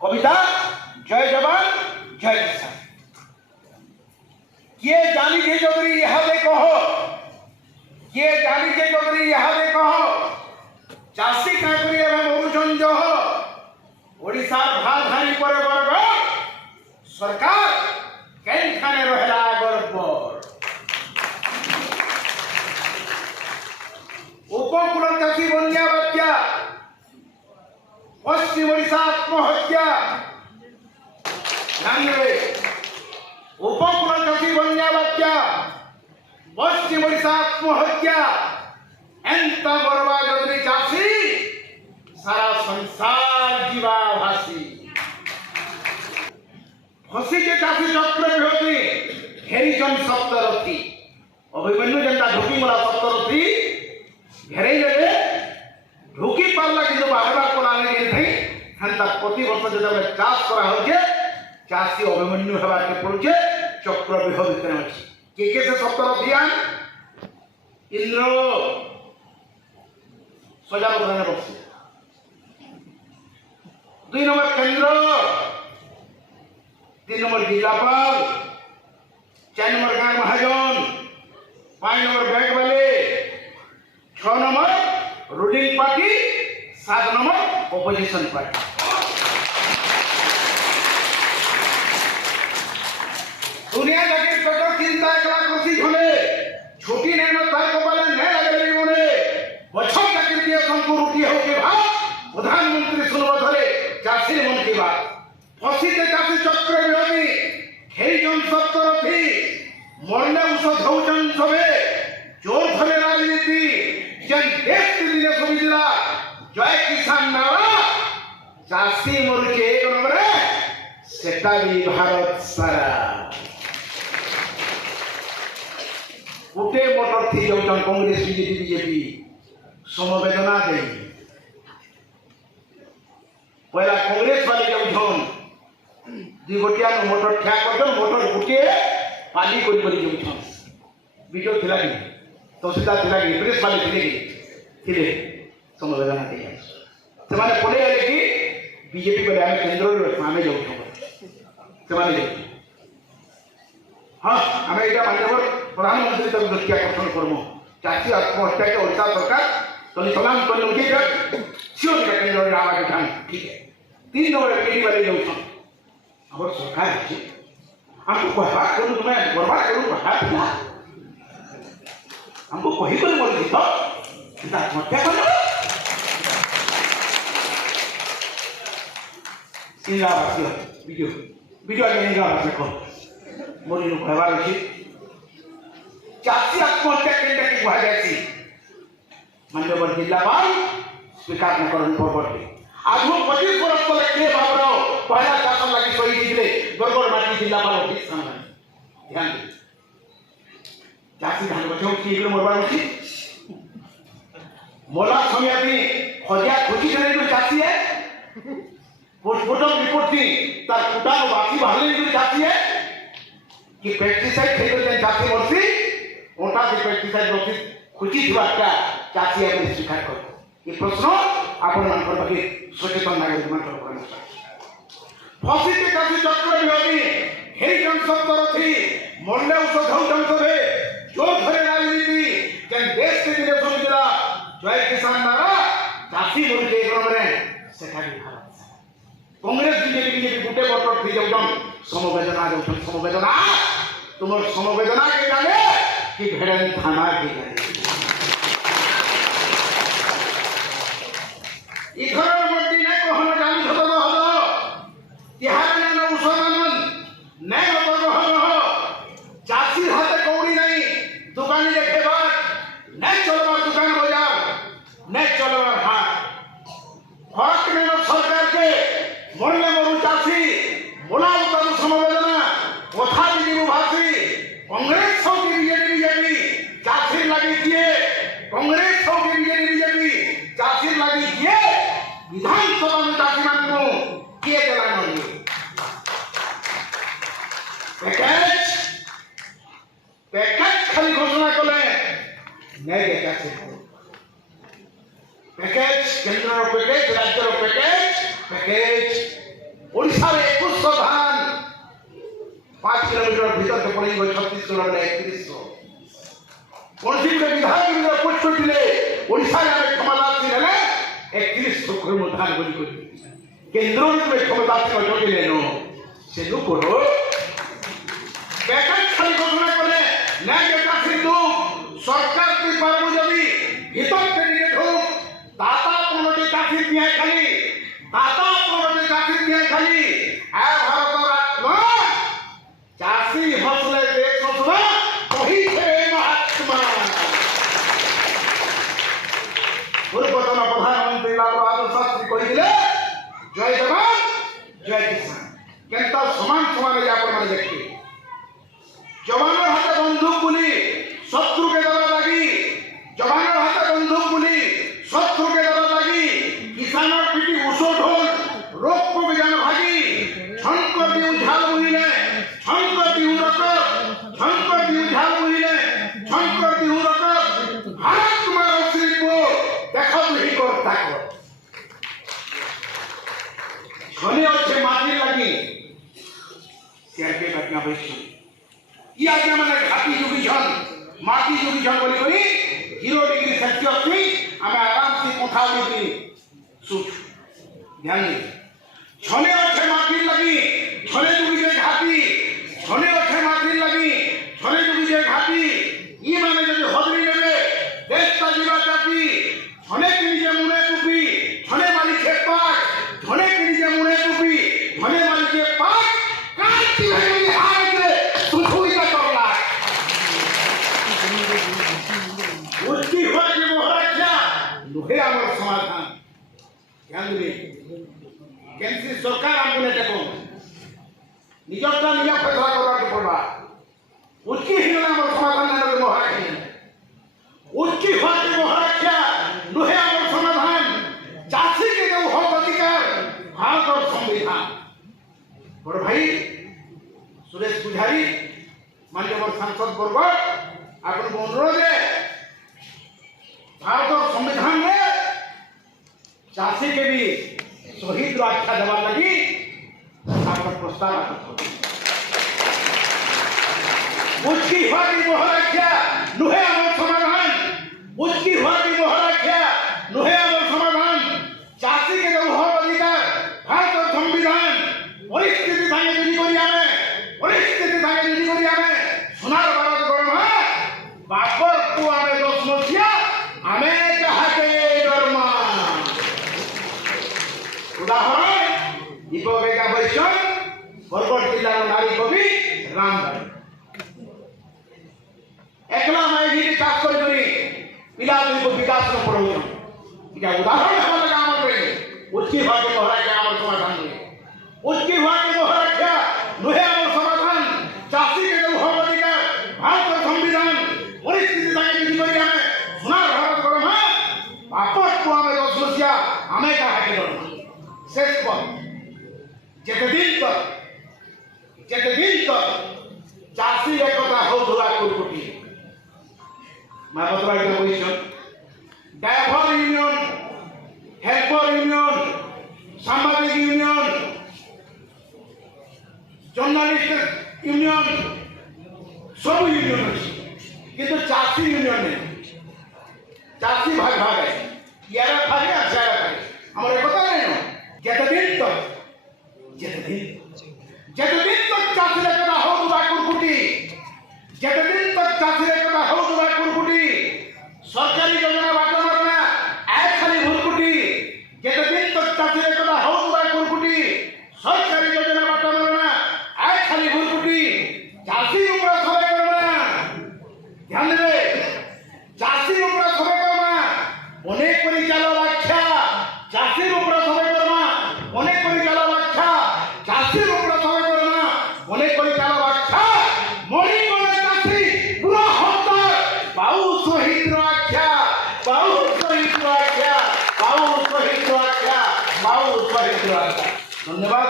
কবিতা জয় জবান জয় কিষান। কিয়ে জানিছে যদি ইহাদে কহ, কিয়ে জানিছে যদি ইহাদে কহ, চাষী কাঁকড়ি এবং মরুচন জহ, ওড়িশার ভাত হানি পরে বর্গ সরকার কেনখানে রহেলা গর্ব। উপকূল চাষী বন্যা বাত্যা, পশ্চিম ওড়িশা আত্মহত্যা। জানবে উপকূল চাষী বন্যা বাত্যা, পশ্চিম ওড়িশা আত্মহত্যা। এন্ত বড়বা যদি চাষী সারা সংসার জীবা ভাসি। ফসিছে চাষী চক্র বিহতি ঘেরিছন সপ্তরথী। অভিমন্যু যেটা ঢুকি মরা সপ্তরথী ঘেরাই দেবে, ঢুকি পারলা কিন্তু বাহার কলা নেই থাই। হেনতা প্রতি বর্ষ যেতবে চাষ করা হচ্ছে, চাষী অভিমন্যু হওয়াকে পড়ছে চক্রব্যূহ ভিতরে আছে। কে কে সে সপ্তরথিয়ান? ইন্দ্র সোজা প্রধানে বসছে। 2 নম্বর কেন্দ্র, 3 নম্বর জিলাপাল, 4 নম্বর গাঁ মহাজন, 5 নম্বর ব্যাংক वाले, 6 নম্বর রুলিং পার্টি, 7 নম্বর অপোজিশন পার্টি। দুনিয়া জাতির পেট চিন্তা একলা খুশি হলে ছুটি নেন তার কপালে নে লাগে জীবনে। বছর চাকরি দিয়ে শঙ্কু রুটি হোক ভাত, প্রধানমন্ত্রী শুনব ধরে চাষির মন কি বাত। ফসিতে চাষী চক্র বিরোধী খেইজন সপ্তরথী, মরলে ঔষধ হৌচন সবে জোর ধরে রাজনীতি। যেন দেশ দিনে সুবিধা জয় কিষান নারা, চাষী মরুছে এক নম্বরে, সেটা বি ভারত সারা। গোটে মোটর থি যাଉଛନ୍ কংগ্রেস বিজেপি বিজেপি সমবেদনা দেই। পয়লা কংগ্রেস वाले যাଉଛନ୍ 2 ଗୋଟିଆ ମୋଟର ଠିଆ କରିଛନ୍, ମୋଟର ଗୋଟିଏ ପାଲି କରି କରି ଯାଉଛନ୍। ବିଜୟ ଥିଲା କି ତହସିଲଦାର ଥିଲା କି ପ୍ରେସ वाले ଥିଲେ ସମବେଦନା ଦେଇ ସେମାନେ ପଳେଇ ଆଇଲେ କି ବିଜେପି କହିଲେ ଆମେ କେନ୍ଦ୍ରରେ ଆମେ ଯାଉଛୁ। ସେମାନେ ଯାଉଛୁ हाँ आम यहाँ माननीय प्रधानमंत्री तक दृष्टि आकर्षण करमु। चाषी आत्महत्या के ओडिशा सरकार तनी सलाम कर लउची जे सियो के केंद्र रे आवा के ठान ठीक है। 3 नंबर पीडी वाले जाउछ हमर सरकार अछि, हमको कहबा करू तुमे बर्बाद करू हाथ ना, हमको कहि कर मोर दी तो सीधा आत्महत्या कर लो। इंदिरा आवास वीडियो वीडियो आगे इंदिरा आवास देखो मोरी कहबार अच्छी। चाषी आत्महत्या केन्द्र की कहुसी माननीय जिलापाल स्वीकार न कर परवर्ती आज 25 वर्ष तले के भावर पहला चाष लगी शहीद थे बरगढ़ माटी जिलापाल ऑफिस सामने ध्यान दे। चाषी धान गछ किए मरबार अच्छी मोला समय खजिया खोजी करे चाषी है पोस्टमार्टम रिपोर्ट थी तार कुटार बाकी बाहर चाषी है कि पेस्टिसाइड खेल चाषी मरसी ओटा से पेस्टिसाइड रसी खुची थोड़ा चाषी आप स्वीकार कर। ये प्रश्न आपण मान पाखे सचेतन नागरिक मान फसी चाषी चक्र विरोधी हे जन सप्तरथी मरले औषध हौचन सभे जोर धरे राजनीति जेन देश के दिने सुविधा जय किसान नारा चाषी मरुचे एक नंबरे सेठा भी भारत कांग्रेस बीजेपी बीजेपी गुटे बटर थी जाउछन समवेदना जाउछन समवेदना तुमर समवेदना के जाने कि भेड़न थाना के जाने इधर मंडी ने कहन जानी धतो हो तिहार ने मुसलमान ने हो चाषी हाथ कौड़ी नहीं दुकानी देखे बात ने चलवा दुकान बाजार ने चलवा हाट फरक ने सरकार के मरले मरु चाषी बोला उतर समवेदना कथा भी भाषी कांग्रेस हो कि बीजेपी चाषी लगी किए कांग्रेस हो कि बीजेपी चाषी लगी किए विधानसभा में चाषी मान को किए चलाना पैकेज पैकेज खाली घोषणा कले नहीं दे चाषी पैकेज केंद्र पैकेज राज्य पैकेज पैकेज ওড়িশার 2100 ধান 5 কিলোমিটার ভিতরকে পড়ে গেল, ছত্তিশগড় 3100। কৌশি গোটে বিধায়ক পোস্ট করলে ওড়িশার আমি ক্ষমতাসীন হলে 3100 কর্ম ধান বলি করি কেন্দ্র তুমি ক্ষমতাসীন জটিলে নো সে লোকর বেকার খালি ঘোষণা করে না বেকার কিন্তু সরকার তুই পারবো যদি ভিতর থেকে ঢোক দাতা পনেরোটি চাকরি দিয়ে খালি দাতা পনেরোটি চাকরি দিয়ে খালি আর ভারতের আত্ম চাষি হসলে দেশ হসবা কহিছে মহাত্মা। পূর্বতন প্রধানমন্ত্রী লাল বাহাদুর শাস্ত্রী কহিলে জয় জওয়ান জয় কিষান কিন্তু সমান সমানে যা মানে দেখতে জওয়ানের হাতে বন্দুক গুলি শত্রুকে দেওয়া লাগি, জওয়ানের হাতে বন্দুক গুলি শত্রুকে দেওয়া লাগি, কিষানের পিটি উষো ঢোল রোগ কবি যেন ভাগি, শঙ্কর দিউ ঝাল বুঝিলে শঙ্কর দিউ রক, শঙ্কর দিউ ঝাল বুঝিলে শঙ্কর দিউ রক, ভারত তোমার শিল্প দেখো তুই কর থাকো। শনি হচ্ছে মাটির লাগি সিআরপি ঘটনা বৈশ্য ই আজ্ঞা মানে ঘাটি যোগীছন মাটি যোগীছন বলি করি 0 ডিগ্রি সেলসিয়াস আমি আরামসে কথা বলি সুখ ধ্যান দিই। ছনে আছে মাটির লাগি ছনে যোগীছে ঘাটি, ছনে আছে মাটির লাগি ছনে যোগীছে ঘাটি, ই মানে যদি হজরি নেবে দেশটা জীবা চাপি, ছনে কিনিছে মুড়ে টুপি ছনে মালিকে পাক, ছনে কিনিছে মুড়ে টুপি ছনে মালিকে পাক, কাটি হয়ে হারছে সুখুইটা করলা উচ্চি হয়ে যে মহারাজা লোহে আমার সমাধান ধ্যান দিবে। কেন্দ্রীয় সরকার আমগুলো দেখো নিজরটা নিজে ফেসলা করতে পড়বা উচ্চি হলে আমার সমাধান নেবে মহারাজ, উচ্চি হয়ে যে মহারাজা লোহে আমার সমাধান, চাষিকে দেব হক অধিকার ভারতের সংবিধান। বড় ভাই সুরেশ পূজারী মাননীয় সাংসদ বর্গ আপনার অনুরোধে भारत संविधान में चाषी के भी शहीद आख्या देवा लगी प्रस्ताव उसकी हुई मोहराख्या नुहे अमर समाधान, उसकी हुई मोहराख्या नुहे अमर समाधान, चाषी के जो हक अधिकार भारत संविधान परिस्थिति संगे जुड़ी करी आमे परिस्थिति संगे जुड़ी करी आमे सोनार भारत गणना बापर को आमे 10 मसिया आमे काहाके डरमा उदाहरण दीपक बैश्य बरगढ़ जिला नारी कवि रामबाई एकला माई चाष कर पिला को विकास में पढ़ो इटा उदाहरण हमारे काम रे उसकी भागे महाराज आम समाधान रे उसकी भागे महाराज नुहे आम समाधान, चाषी के जो हक अधिकार भारत संविधान परिस्थिति संगे जुड़ी करी आमे सोनार भारत गणना बापट को आमे 10 मसिया आमे काहाके डरमा। शेष पर जेते दिन तक चाषी एकता हो धुला कुरकुटी मैं बतरा के position driver union, helper union, सामाजिक यूनियन, जर्नलिस्ट यूनियन सब यूनियन अच्छी किंतु चाषी यूनियन नहीं, चाषी भाग भाग है यार भागे अच्छा भागे हमारे पता नहीं हो जेते दिन तक चाषी एकता हो धुला कुरकुटी, जेते दिन तक चाषी एकता हो धुला कुरकुटी, सरकारी योजना बाटा मारना आय खाली भुरकुटी, जेते दिन तक चाषी एकता हो धुला कुरकुटी, सरकारी योजना बाटा मारना आय खाली भुरकुटी, चाषी ऊपर सबे करना ध्यान देवे चाषी ऊपर सबे करना अनेक परिचालन व्याख्या चाषी ऊपर सबे करना अनेक परिचालन व्याख्या चाषी ऊपर सबे करना अनेक परिचालन व्याख्या मरी गले चाषी पूरा हत्या बाऊ शहीद व्याख्या बाऊ शहीद व्याख्या बाऊ शहीद व्याख्या बाऊ शहीद व्याख्या। धन्यवाद।